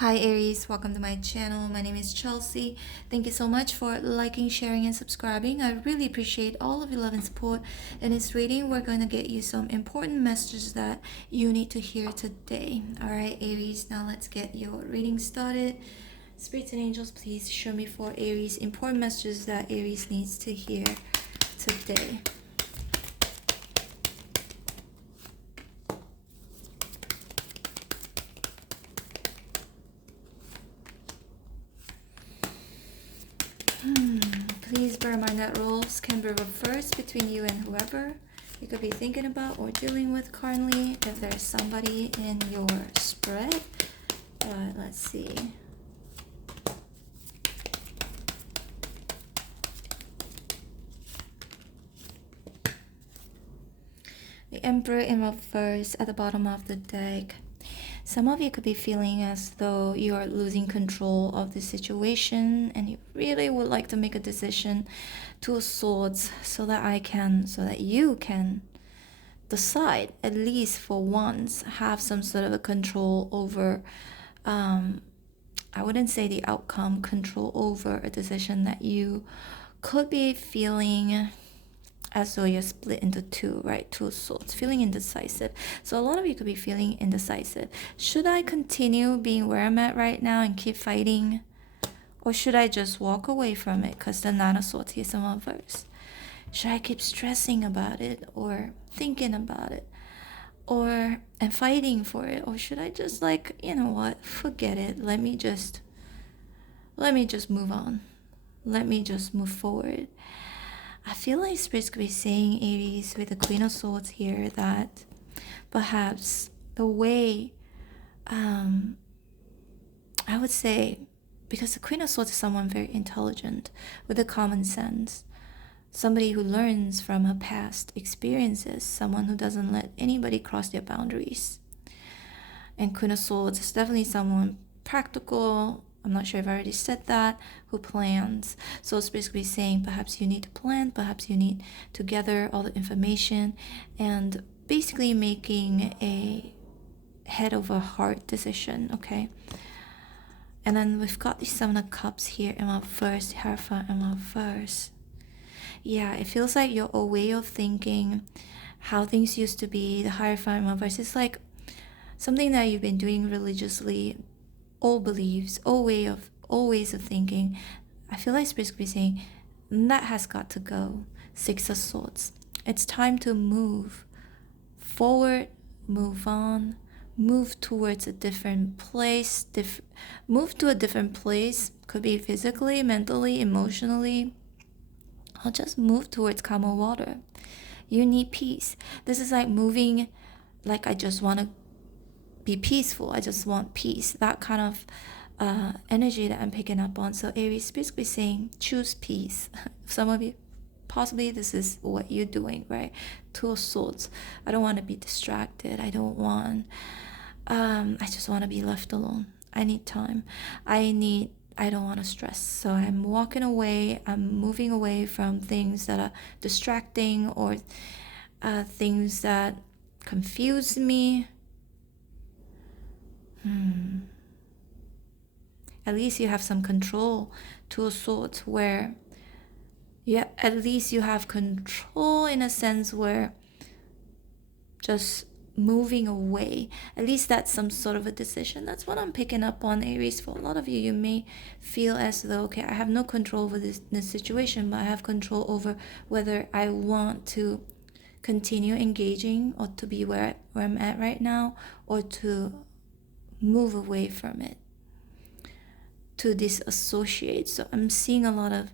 Hi Aries, welcome to my channel. My name is Chelsea. Thank you so much for liking, sharing, and subscribing. I really appreciate all of your love and support. In this reading, we're going to get you some important messages that you need to hear today. Alright Aries, now let's get your reading started. Spirits and angels, please show me for Aries important messages that Aries needs to hear today. Please bear in mind that roles can be reversed between you and whoever you could be thinking about or dealing with currently. If there's somebody in your spread, let's see. The Emperor in reverse at the bottom of the deck. Some of you could be feeling as though you are losing control of the situation and you really would like to make a decision, Two of Swords, so that you can decide, at least for once, have some sort of a control over, I wouldn't say the outcome, control over a decision that you could be feeling as though you're split into two, right? Two of Swords, feeling indecisive. So a lot of you could be feeling indecisive. Should I continue being where I'm at right now and keep fighting? Or should I just walk away from it? Because the Nine of Swords is in reverse. Should I keep stressing about it or thinking about it and fighting for it? Or should I just you know what, forget it. Let me just move on. Let me just move forward. I feel like Spirit could be saying, Aries, with the Queen of Swords here, that perhaps the way, I would say, because the Queen of Swords is someone very intelligent, with a common sense, somebody who learns from her past experiences, someone who doesn't let anybody cross their boundaries. And Queen of Swords is definitely someone practical. I'm not sure if I already said that, who plans. So it's basically saying perhaps you need to plan, perhaps you need to gather all the information and basically making a head over heart decision, okay? And then we've got the Seven of Cups here in our first, Hierophant in our first. Yeah, it feels like your old way of thinking, how things used to be, the Hierophant in reverse. It's like something that you've been doing religiously, old beliefs, old ways of thinking. I feel like Spirit could be saying that has got to go. Six of Swords. It's time to move forward, move on, move towards a different place. Move to a different place. Could be physically, mentally, emotionally. Or just move towards calmer water. You need peace. This is like moving, like I just want to be peaceful. I just want peace. That kind of energy that I'm picking up on. So Aries, basically saying choose peace. Some of you, possibly this is what you're doing, right? Two of Swords. I don't want to be distracted. I don't want, I just want to be left alone. I need time. I don't want to stress. So I'm walking away. I'm moving away from things that are distracting or things that confuse me. At least you have some control, Two of Swords, where at least you have control in a sense where just moving away, at least that's some sort of a decision. That's what I'm picking up on, Aries. For a lot of you, you may feel as though, okay, I have no control over this situation, but I have control over whether I want to continue engaging or to be where I'm at right now, or to move away from it, to disassociate. So I'm seeing a lot of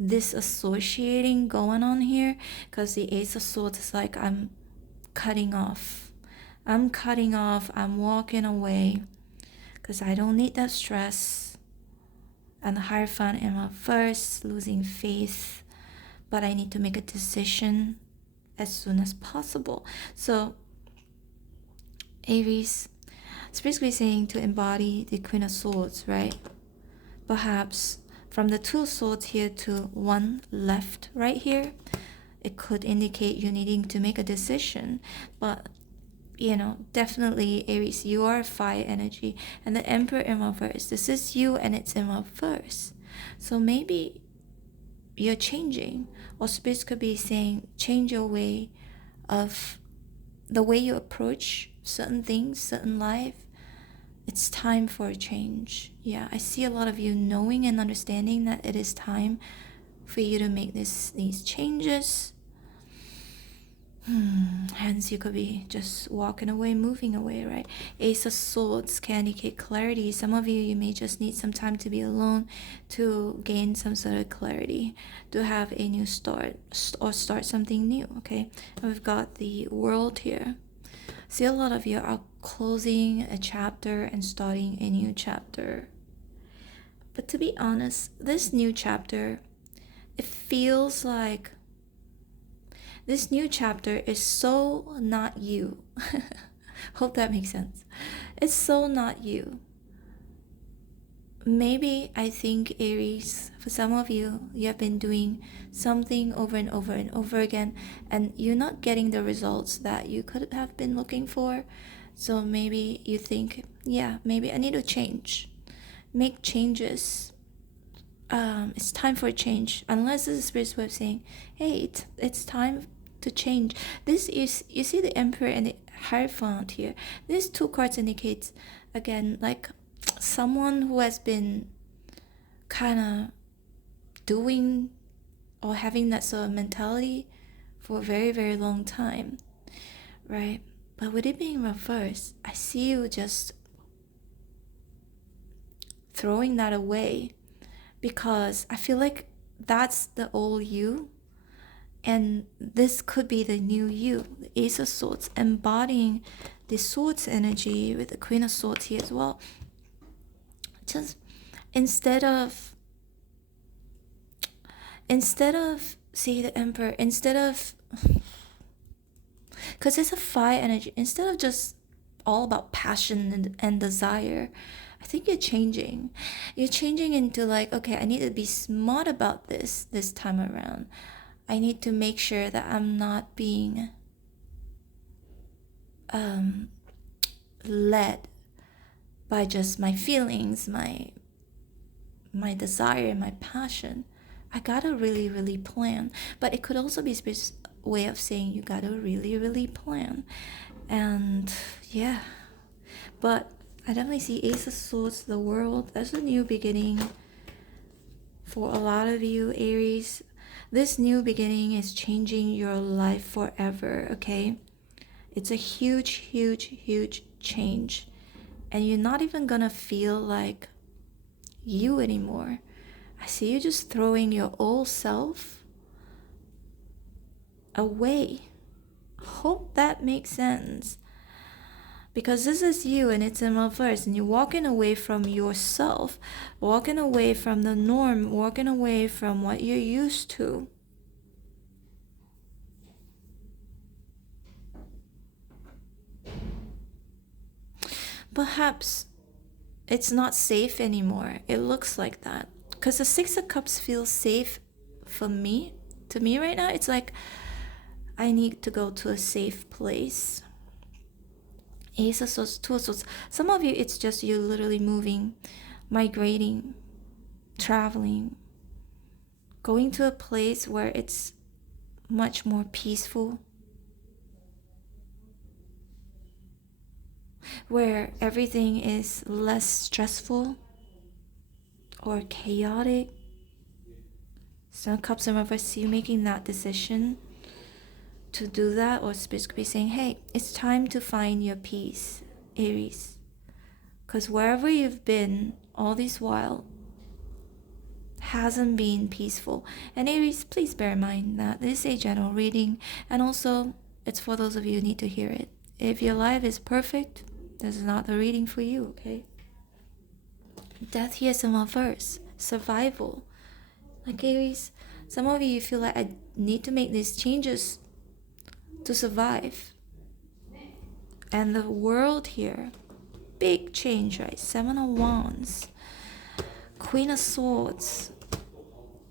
disassociating going on here, because the Ace of Swords is like I'm cutting off, I'm walking away, because I don't need that stress. And the Hierophant in reverse, losing faith, but I need to make a decision as soon as possible. So Aries, it's basically saying to embody the Queen of Swords, right? Perhaps from the Two of Swords here to one left right here, it could indicate you needing to make a decision. But definitely Aries, you are fire energy, and the Emperor in reverse. This is you, and it's in reverse. So maybe you're changing, or Spirit could be saying, change your way of the way you approach certain things, certain life. It's time for a change. Yeah, I see a lot of you knowing and understanding that it is time for you to make these changes. Hence, you could be just walking away, moving away, right? Ace of Swords can indicate clarity. Some of you may just need some time to be alone to gain some sort of clarity, to have a new start, or start something new, okay? And we've got the World here. See, a lot of you are closing a chapter and starting a new chapter. But to be honest, this new chapter, it feels like this new chapter is so not you. Hope that makes sense. It's so not you. Maybe, I think, Aries, for some of you, you have been doing something over and over and over again, and you're not getting the results that you could have been looking for. So maybe you think, yeah, maybe I need to change. Make changes. It's time for a change. Unless this is Spirit's way of saying, hey, it's time to change. This is, you see the Emperor and the Hierophant here. These two cards indicates, again, like someone who has been kind of doing or having that sort of mentality for a very, very long time, right? But with it being reversed, I see you just throwing that away, because I feel like that's the old you, and this could be the new you. The Ace of Swords embodying the Swords energy with the Queen of Swords here as well. Just instead of see the Emperor, instead of, because it's a fire energy, instead of just all about passion and desire, I think you're changing into like, okay, I need to be smart about this time around. I need to make sure that I'm not being led by just my feelings, my desire, my passion. I gotta really, really plan. But it could also be Spirit's way of saying you gotta really, really plan. And yeah, but I definitely see Ace of Swords, the World, as a new beginning for a lot of you, Aries. This new beginning is changing your life forever, okay? It's a huge, huge, huge change. And you're not even gonna feel like you anymore. I see you just throwing your old self away. Hope that makes sense. Because this is you, and it's in reverse, and you're walking away from yourself, walking away from the norm, walking away from what you're used to. Perhaps it's not safe anymore. It looks like that. Because the Six of Cups feels safe for me. To me right now, it's like I need to go to a safe place. Ace of Swords, Two of Swords. Some of you, it's just you literally moving, migrating, traveling, going to a place where it's much more peaceful, where everything is less stressful or chaotic. Some Cups in reverse, you making that decision to do that, or Spirit could be saying, hey, it's time to find your peace, Aries. Because wherever you've been all this while hasn't been peaceful. And Aries, please bear in mind that this is a general reading, and also it's for those of you who need to hear it. If your life is perfect, this is not the reading for you, okay? Death here is in reverse. Survival. Like Aries, some of you feel like I need to make these changes to survive. And the World here, big change, right? Seven of Wands, Queen of Swords,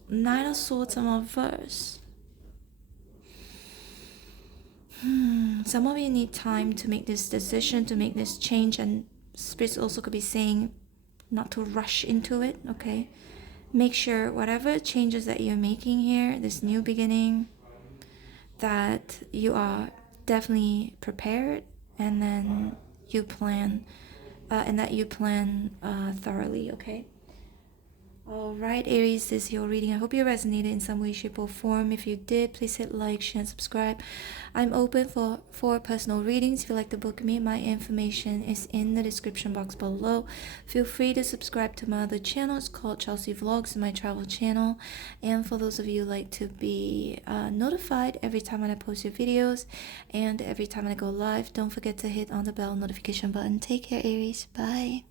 Knight of Swords in reverse. Some of you need time to make this decision, to make this change, and spirits also could be saying not to rush into it, okay? Make sure whatever changes that you're making here, this new beginning, that you are definitely prepared, and then you plan, thoroughly, okay? Alright, Aries, this is your reading. I hope you resonated in some way, shape, or form. If you did, please hit like, share, and subscribe. I'm open for personal readings. If you'd like to book me, my information is in the description box below. Feel free to subscribe to my other channel. It's called Chelsea Vlogs, my travel channel. And for those of you who like to be notified every time when I post your videos and every time I go live, don't forget to hit on the bell notification button. Take care, Aries. Bye.